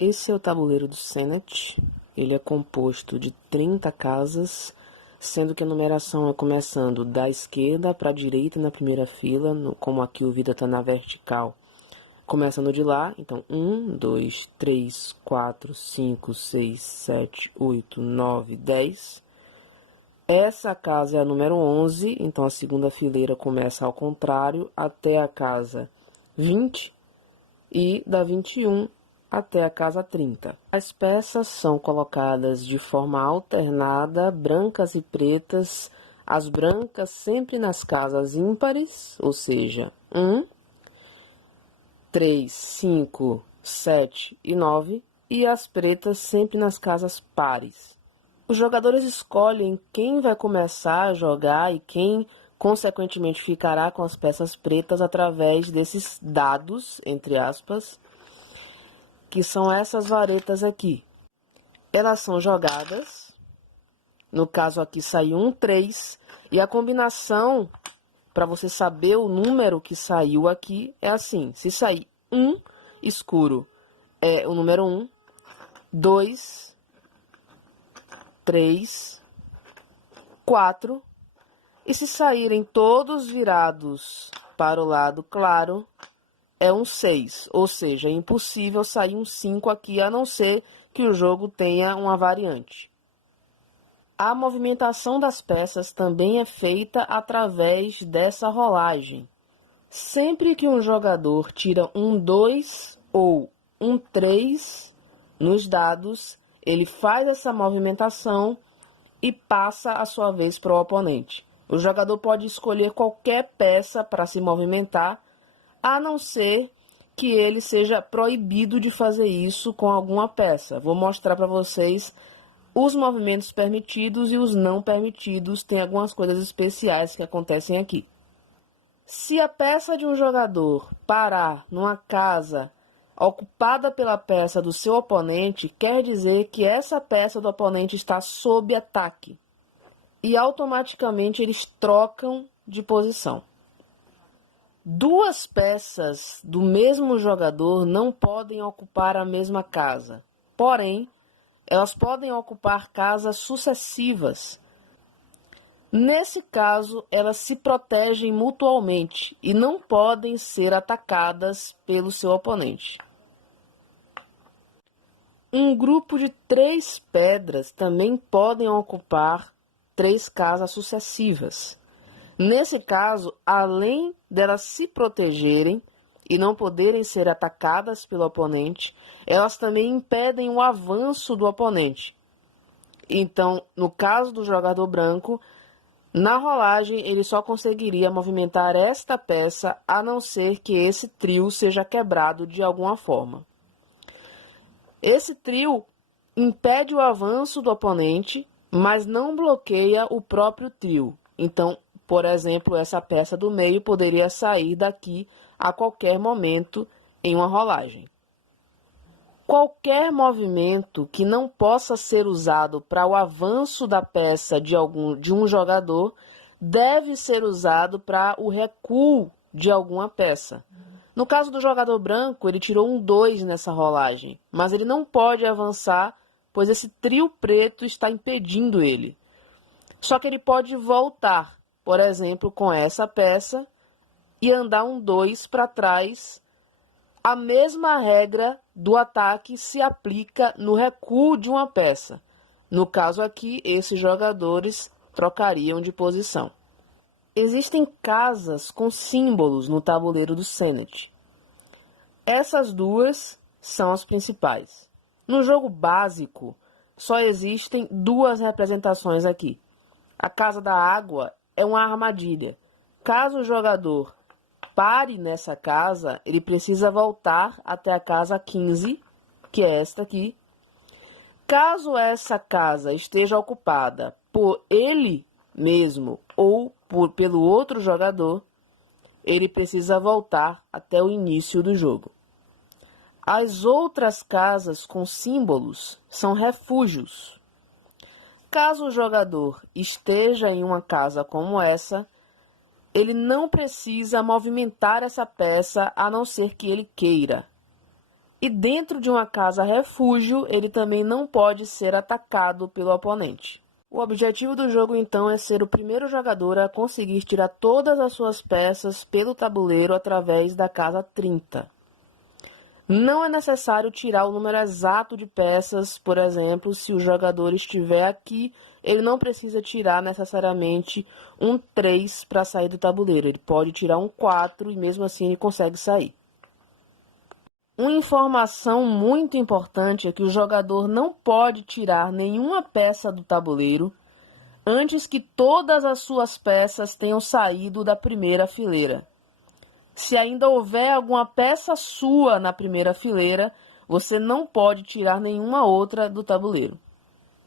Esse é o tabuleiro do Senet. Ele é composto de 30 casas, sendo que a numeração é começando da esquerda para a direita na primeira fila, como aqui o vida está na vertical. Começando de lá, então 1, 2, 3, 4, 5, 6, 7, 8, 9, 10. Essa casa é a número 11, então a segunda fileira começa ao contrário até a casa 20 e da 21 até a casa 30. As peças são colocadas de forma alternada, brancas e pretas, as brancas sempre nas casas ímpares, ou seja, 1, 3, 5, 7 e 9, e as pretas sempre nas casas pares. Os jogadores escolhem quem vai começar a jogar e quem, consequentemente, ficará com as peças pretas através desses dados, entre aspas, que são essas varetas aqui. Elas são jogadas, no caso aqui saiu um 3, e a combinação, para você saber o número que saiu aqui, é assim: se sair 1 escuro, é o número 1, 2, 3, 4, e se saírem todos virados para o lado claro, é um 6, ou seja, é impossível sair um 5 aqui, a não ser que o jogo tenha uma variante. A movimentação das peças também é feita através dessa rolagem. Sempre que um jogador tira um 2 ou um 3 nos dados, ele faz essa movimentação e passa a sua vez para o oponente. O jogador pode escolher qualquer peça para se movimentar, a não ser que ele seja proibido de fazer isso com alguma peça. Vou mostrar para vocês os movimentos permitidos e os não permitidos. Tem algumas coisas especiais que acontecem aqui. Se a peça de um jogador parar numa casa ocupada pela peça do seu oponente, quer dizer que essa peça do oponente está sob ataque. E automaticamente eles trocam de posição. Duas peças do mesmo jogador não podem ocupar a mesma casa. Porém, elas podem ocupar casas sucessivas. Nesse caso, elas se protegem mutuamente e não podem ser atacadas pelo seu oponente. Um grupo de 3 pedras também podem ocupar 3 casas sucessivas. Nesse caso, além delas se protegerem e não poderem ser atacadas pelo oponente, elas também impedem o avanço do oponente. Então, no caso do jogador branco, na rolagem ele só conseguiria movimentar esta peça, a não ser que esse trio seja quebrado de alguma forma. Esse trio impede o avanço do oponente, mas não bloqueia o próprio trio. Então, por exemplo, essa peça do meio poderia sair daqui a qualquer momento em uma rolagem. Qualquer movimento que não possa ser usado para o avanço da peça de um jogador deve ser usado para o recuo de alguma peça. No caso do jogador branco, ele tirou um 2 nessa rolagem, mas ele não pode avançar, pois esse trio preto está impedindo ele. Só que ele pode voltar, por exemplo, com essa peça e andar um 2 para trás. A mesma regra do ataque se aplica no recuo de uma peça. No caso aqui, esses jogadores trocariam de posição. Existem casas com símbolos no tabuleiro do Senet. Essas duas são as principais. No jogo básico, só existem 2 representações aqui. A casa da água é uma armadilha. Caso o jogador pare nessa casa, ele precisa voltar até a casa 15, que é esta aqui. Caso essa casa esteja ocupada por ele mesmo ou pelo outro jogador, ele precisa voltar até o início do jogo. As outras casas com símbolos são refúgios. Caso o jogador esteja em uma casa como essa, ele não precisa movimentar essa peça a não ser que ele queira. E dentro de uma casa refúgio, ele também não pode ser atacado pelo oponente. O objetivo do jogo, então, é ser o primeiro jogador a conseguir tirar todas as suas peças pelo tabuleiro através da casa 30. Não é necessário tirar o número exato de peças, por exemplo, se o jogador estiver aqui, ele não precisa tirar necessariamente um 3 para sair do tabuleiro. Ele pode tirar um 4 e mesmo assim ele consegue sair. Uma informação muito importante é que o jogador não pode tirar nenhuma peça do tabuleiro antes que todas as suas peças tenham saído da primeira fileira. Se ainda houver alguma peça sua na primeira fileira, você não pode tirar nenhuma outra do tabuleiro.